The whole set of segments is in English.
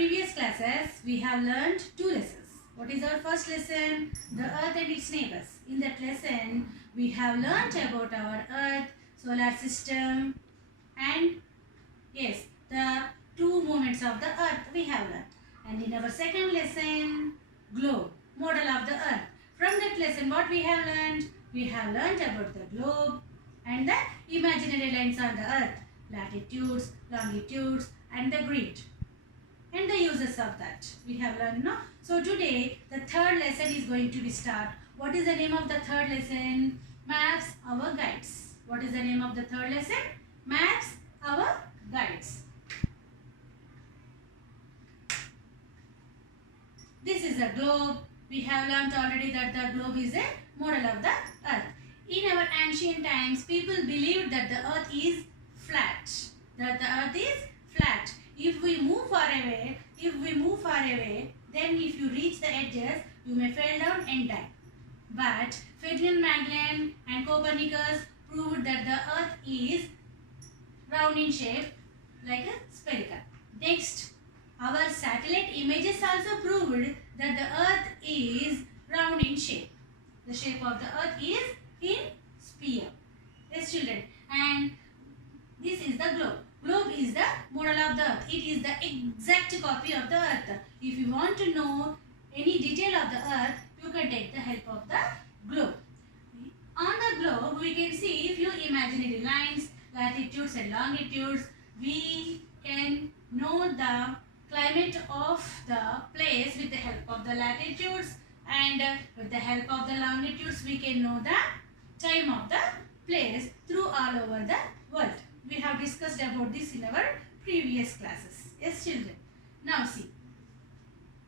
previous classes, we have learned two lessons. What is our first lesson? The Earth and its neighbors. In that lesson, we have learned about our Earth, solar system, and yes, the two movements of the Earth we have learned. And in our second lesson, globe, model of the Earth. From that lesson, what we have learned? We have learned about the globe and the imaginary lines on the Earth, latitudes, longitudes, and the grid, and the uses of that we have learned now. So today the third lesson is going to be start. What is the name of the third lesson? Maps, our guides. What is the name of the third lesson? Maps, our guides. This is a globe. We have learned already that the globe is a model of the Earth. In our ancient times, people believed that the Earth is flat. That the Earth is flat. If we move far away, then if you reach the edges, you may fall down and die. But Ferdinand Magellan and Copernicus proved that the Earth is round in shape, like a spherical. Next, our satellite images also proved that the Earth is round in shape. The shape of the Earth is in sphere. Yes, children. And this is the globe. Globe is the model of the Earth. It is the exact copy of the Earth. If you want to know any detail of the Earth, you can take the help of the globe. On the globe, we can see few imaginary lines, latitudes and longitudes. We can know the climate of the place with the help of the latitudes, and with the help of the longitudes, we can know the time of the place through all over the world. We have discussed about this in our previous classes. Yes, children. Now see,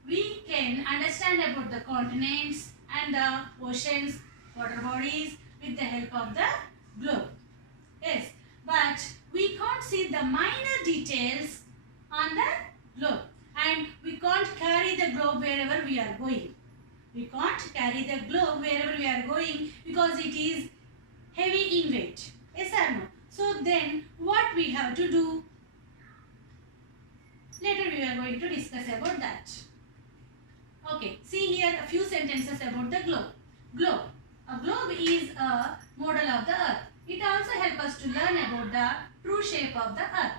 we can understand about the continents and the oceans, water bodies with the help of the globe. Yes, but we can't see the minor details on the globe, and we can't carry the globe wherever we are going. We can't carry the globe wherever we are going because it is heavy in weight. Yes or no? So then what we have to do? Later we are going to discuss about that. Okay, see here a few sentences about the globe. Globe. A globe is a model of the Earth. It also helps us to learn about the true shape of the Earth.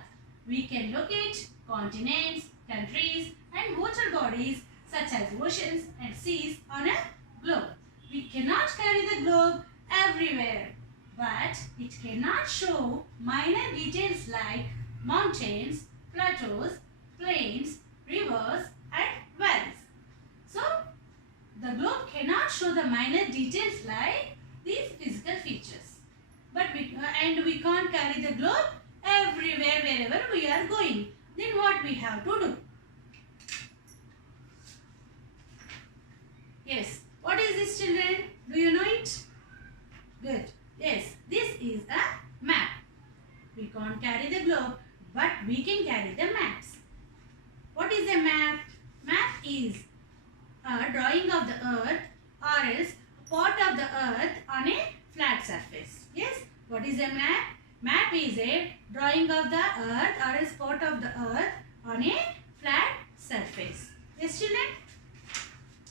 We can locate continents, countries and water bodies such as oceans and seas on a globe. We cannot carry the globe everywhere, but it cannot show minor details like mountains, plateaus, plains, rivers and valleys. So, the globe cannot show the minor details like these physical features. But we can't carry the globe everywhere wherever we are going. Then what we have to do? Yes. What is this, children? Do you know it? Good. Yes. This is a map. We can't carry the globe, but we can carry the maps. What is a map? Map is a drawing of the Earth or else part of the Earth on a flat surface. Yes. What is a map? Map is a drawing of the Earth or else part of the Earth on a flat surface. Yes, children?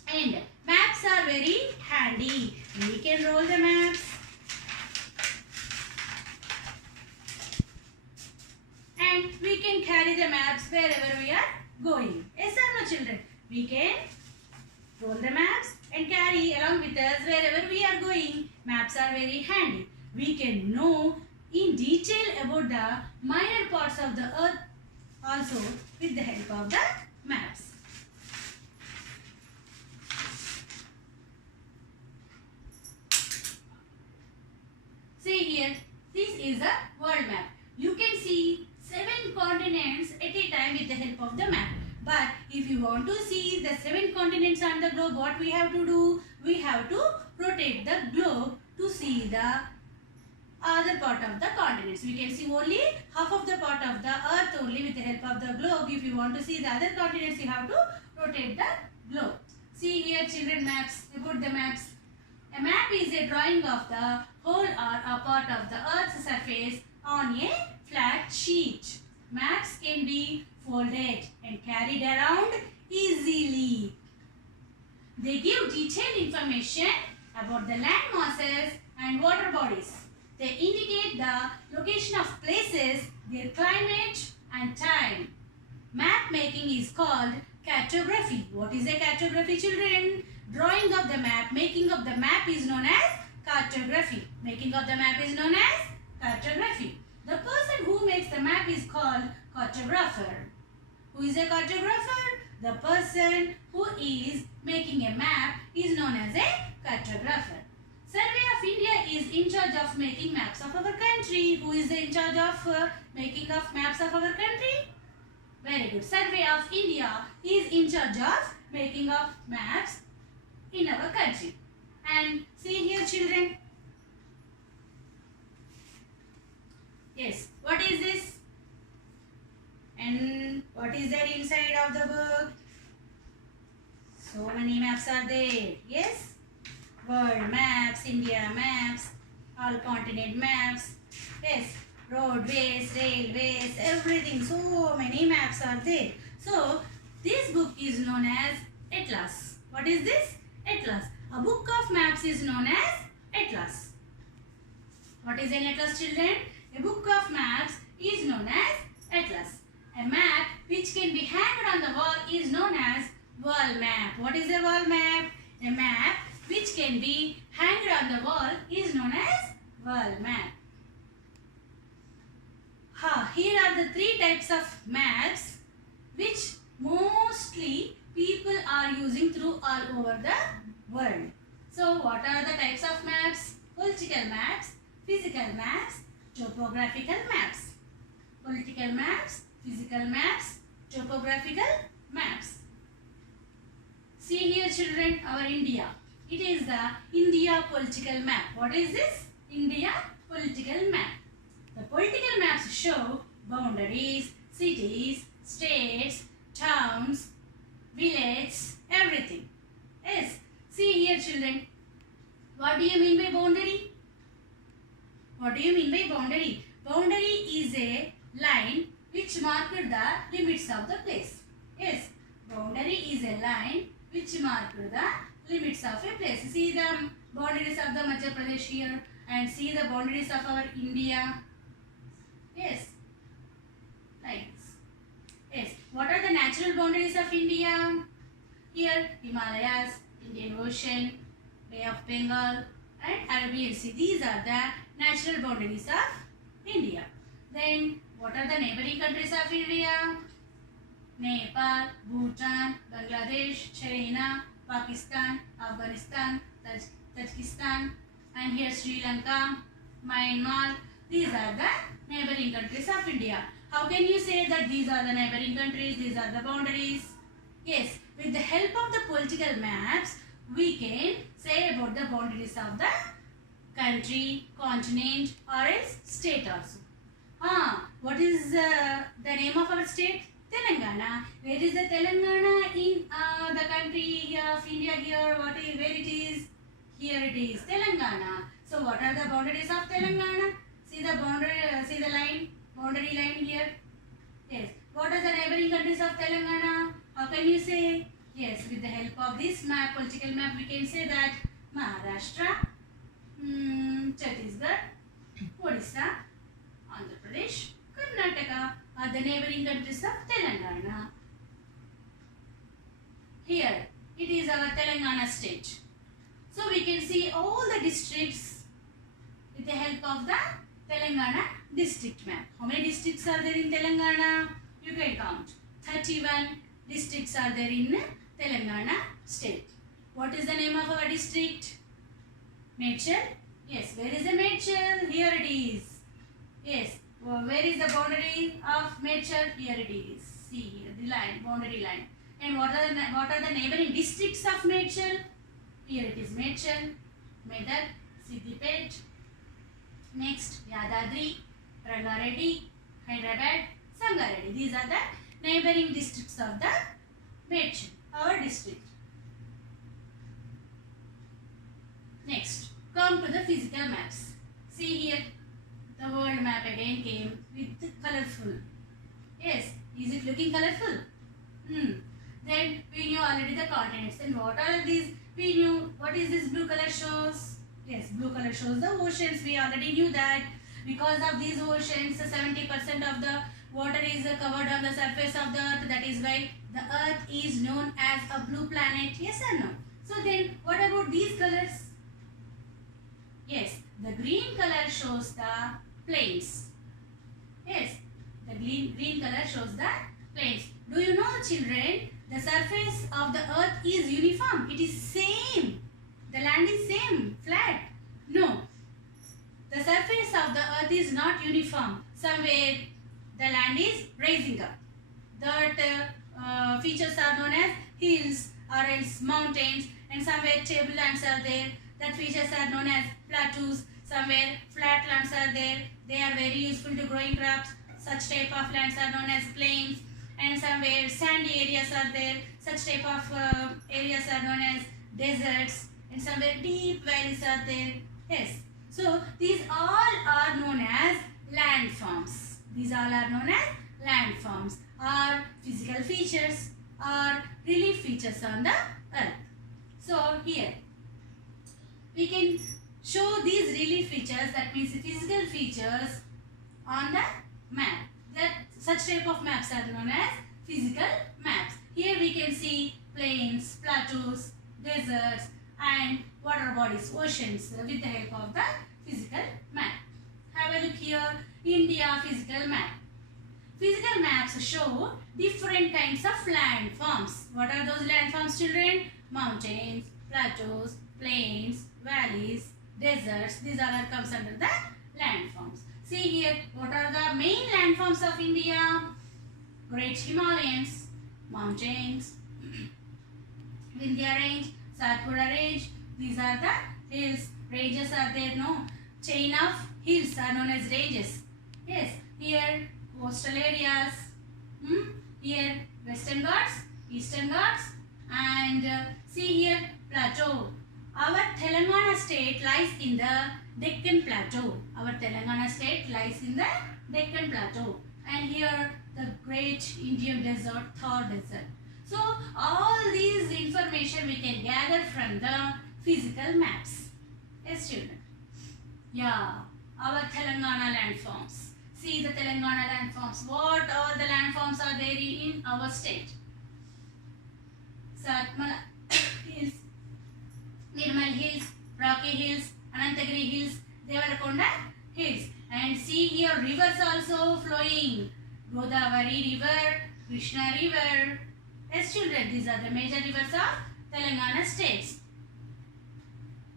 And maps are very handy. We can roll the maps. And we can carry the maps wherever we are going. Yes or no, children? We can roll the maps and carry along with us wherever we are going. Maps are very handy. We can know in detail about the minor parts of the Earth also with the help of the maps. See here, this is a world map. You can see 7 continents at a time with the help of the map. But if you want to see the 7 continents on the globe, what we have to do? We have to rotate the globe to see the other part of the continents. We can see only half of the part of the Earth only with the help of the globe. If you want to see the other continents, you have to rotate the globe. See here, children, maps. About the maps. A map is a drawing of the whole or a part of the Earth's surface on a flat sheet. Maps can be folded and and carried around easily. They give detailed information about the land masses and water bodies. They indicate the location of places, their climate and time. Map making is called cartography. What is a cartography, children? Drawing of the map, making of the map is known as cartography. Making of the map is known as cartography. The person who makes the map is called cartographer. Who is a cartographer? The person who is making a map is known as a cartographer. Survey of India is in charge of making maps of our country. Who is in charge of making of maps of our country? Very good. Survey of India is in charge of making of maps in our country. And see here, children. Yes, what is this? And what is there inside of the book? So many maps are there. Yes? World maps, India maps, all continent maps. Yes, roadways, railways, everything. So many maps are there. So this book is known as Atlas. What is this? Atlas. A book of maps is known as Atlas. What is an atlas, children? A book of maps is known as atlas. A map which can be hanged on the wall is known as wall map. What is a wall map? A map which can be hanged on the wall is known as wall map. Here are the three types of maps which mostly people are using through all over the world. So what are the types of maps? Political maps, physical maps, topographical maps. Political maps, physical maps, topographical maps. See here, children, our India. It is the India political map. What is this? India political map. The political maps show boundaries, cities, states, towns, villages, everything. Yes. See here, children. What do you mean by boundary? What do you mean by boundary? Boundary is a line which marks the limits of the place. Yes, boundary is a line which marks the limits of a place. See the boundaries of the Madhya Pradesh here and see the boundaries of our India. Yes, like this. Yes, what are the natural boundaries of India? Here, Himalayas, Indian Ocean, Bay of Bengal and Arabian Sea. These are the natural boundaries of India. Then, what are the neighboring countries of India? Nepal, Bhutan, Bangladesh, China, Pakistan, Afghanistan, Tajikistan, and here Sri Lanka, Myanmar. These are the neighboring countries of India. How can you say that these are the neighboring countries, these are the boundaries? Yes, with the help of the political maps, we can say about the boundaries of the country, continent or else state also. What is the name of our state? Telangana. Where is the Telangana in the country of India here? Where it is? Here it is, Telangana. So what are the boundaries of Telangana? See the boundary, see the line, boundary line here. Yes. What are the neighboring countries of Telangana? How can you say? Yes, with the help of this map, political map, we can say that Maharashtra, Chhattisgarh, Odisha, Andhra Pradesh, Karnataka are the neighboring countries of Telangana. Here, it is our Telangana state. So we can see all the districts with the help of the Telangana district map. How many districts are there in Telangana? You can count. 31 districts are there in Telangana state. What is the name of our district? Medchal. Yes, where is the Medchal? Here it is. Yes, where is the boundary of Medchal? Here it is. See here, the line, boundary line. And what are the neighboring districts of Medchal? Here it is Medchal, Medak, Siddipet. Next, Yadadri, Rangareddy, Hyderabad, Sangareddy. These are the neighboring districts of the Medchal, our district. Next, come to the physical maps. See here, the world map again came with colorful. Yes, is it looking colorful? Then we knew already the continents. And what are these? We knew what is this blue color shows? Yes, blue color shows the oceans. We already knew that because of these oceans, 70% of the water is covered on the surface of the earth. That is why the earth is known as a blue planet. Yes or no? So then what about these colors? Yes, the green color shows the plains. Yes, the green color shows the plains. Do you know, children, the surface of the earth is uniform. It is same. The land is same, flat. No. The surface of the earth is not uniform. Somewhere the land is rising up. That features are known as hills or else mountains, and somewhere tablelands are there. That features are known as plateaus. Somewhere flatlands are there. They are very useful to growing crops. Such type of lands are known as plains. And somewhere sandy areas are there. Such type of areas are known as deserts. And somewhere deep valleys are there. Yes. So these all are known as landforms. These all are known as landforms, or physical features or relief features on the earth. So here we can show these relief features, that means physical features on the map. That such type of maps are known as physical maps. Here we can see plains, plateaus, deserts and water bodies, oceans with the help of the physical map. Have a look here, India physical map. Physical maps show different kinds of landforms. What are those landforms, children? Mountains, plateaus, plains, valleys, deserts. These all comes under the landforms. See here, what are the main landforms of India? Great Himalayas, mountains, Vindhya range, Satpura range. These are the hills. Ranges are there, no? Chain of hills are known as ranges. Yes, here coastal areas. Here Western Ghats, Eastern Ghats, and see here plateau. Our Telangana state lies in the Deccan Plateau. Our Telangana state lies in the Deccan Plateau. And here the great Indian desert, Thar desert. So all these information we can gather from the physical maps. Yes, children. Yeah, our Telangana landforms. See the Telangana landforms. What all the landforms are there in our state? Satmala Hills, Nirmal Hills, Rocky Hills, Anantagiri Hills, Devarakonda Hills. And see here rivers also flowing. Godavari River, Krishna River. Yes, children, these are the major rivers of Telangana states.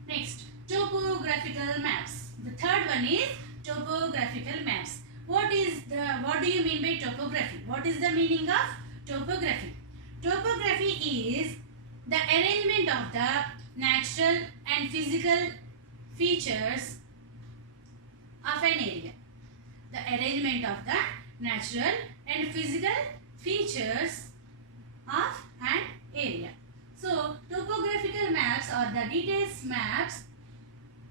Next, topographical maps. The third one is topographical maps. What do you mean by topography? What is the meaning of topography? Topography is the arrangement of the natural and physical features of an area. The arrangement of the natural and physical features of an area. So, topographical maps are the detailed maps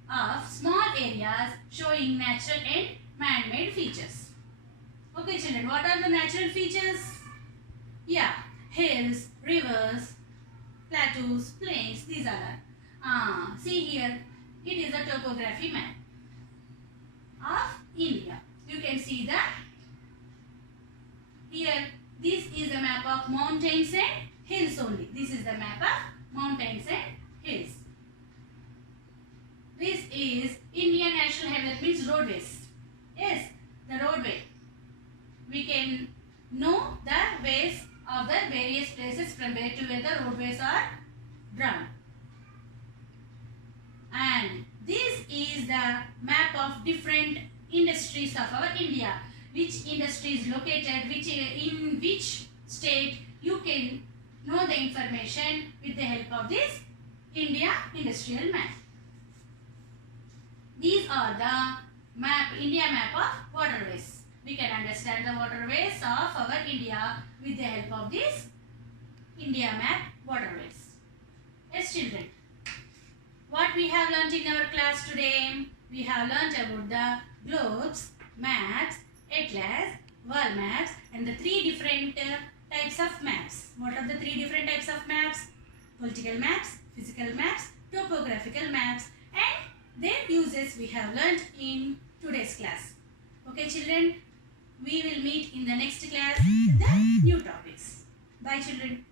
of small areas showing natural and man-made features. Okay, children, what are the natural features? Yeah, hills, rivers, plateaus, plains, these are. See here, it is a topography map of India. You can see that here, this is a map of mountains and hills only. This is the map of mountains and hills. This is Indian National Highway, that means roadways. Yes, the roadway. We can know the ways of the various places from where to where the roadways are drawn. And this is the map of different industries of our India. Which industry is located, in which state, you can know the information with the help of this India industrial map. These are the India map of waterways. We can understand the waterways of our India with the help of this India map waterways. Yes, children. What we have learnt in our class today? We have learnt about the globes, maps, atlas, world maps, and the three different types of maps. What are the three different types of maps? Political maps, physical maps, topographical maps, and their uses we have learnt in today's class. Okay children, we will meet in the next class with the new topics. Bye children.